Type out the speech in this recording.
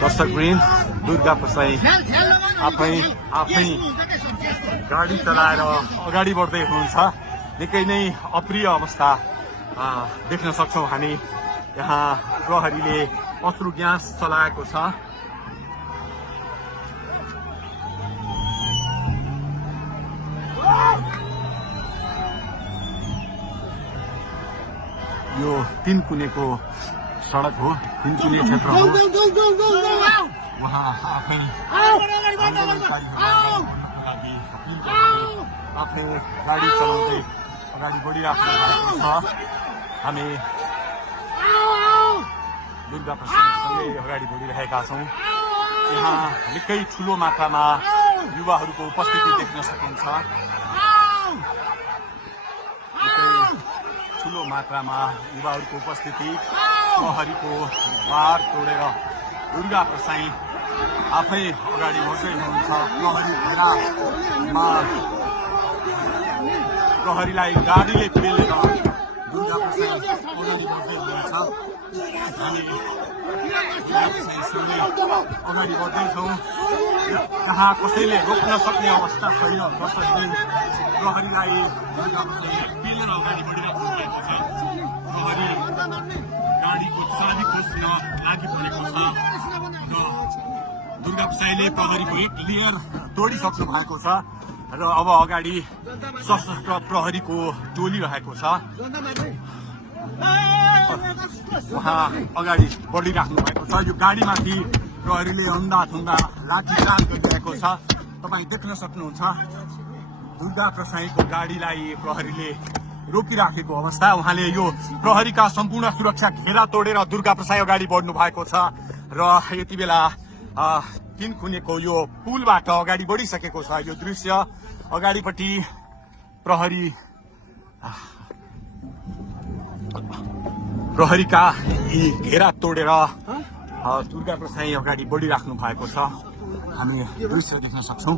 दर्शकवृन्द दुर्गा प्रसाई आफै गाडी चलाएर अगाडि बढ्दै हुनुहुन्छ। निकै नै अप्रिय अवस्था देख्न सक्छौं हामी। यहाँ प्रहरीले अश्रु ग्यास चलाएको छ। यो तीनकुनेको सडक हो, तीनकुने क्षेत्र हो। उहाँ आफै आफै गाडी चलाउँदै अगाडि बढिराख्नु भएको छ। हामी दुर्गा प्रसादसँगै अगाडि बढिरहेका छौँ। यहाँ निकै ठुलो मात्रामा युवाहरूको उपस्थिति देख्न सकिन्छ। ठुलो मात्रामा युवाहरूको उपस्थिति, प्रहरीको बार तोडेर दुर्गा प्रसाई आफै अगाडि बढ्दै हुनुहुन्छ। प्रहरीलाई गाडीले पेलेर दुर्गा प्रसाई अगाडि बढ्दै हुनुहुन्छ। हामी अगाडि बढ्दैछौँ। जहाँ कसैले रोक्न सक्ने अवस्था छैन। दर्शकवृन्द प्रहरीलाई दुर्गा प्रसाई पेलेर अगाडि बढिरहेको भएको छ। प्रहरी गाडीको चाबी खोज्न लागिपरेको छ र दुर्गा प्रसाईले प्रहरीको एक लेयर तोडिसक्नु भएको छ र अब अगाडि सशस्त्र प्रहरीको टोली रहेको छ। उहाँ अगाडि बढिराख्नु भएको छ। यो गाडीमाथि प्रहरीले अन्धाधुन्दा लाठीचार्ज गरिरहेको छ। तपाईँ देख्न सक्नुहुन्छ दुर्गा प्रसाईको गाडीलाई प्रहरीले रोकिराखेको अवस्था। उहाँले यो प्रहरीका सम्पूर्ण सुरक्षा घेरा तोडेर दुर्गा प्रसाई अगाडि बढ्नु भएको छ र यति बेला तीनकुनेको यो पुलबाट अगाडि बढिसकेको छ। यो दृश्य अगाडिपट्टि प्रहरीका यी घेरा तोडेर दुर्गा प्रसाई अगाडि बढिराख्नु भएको छ। हामी दृश्य देख्न सक्छौं।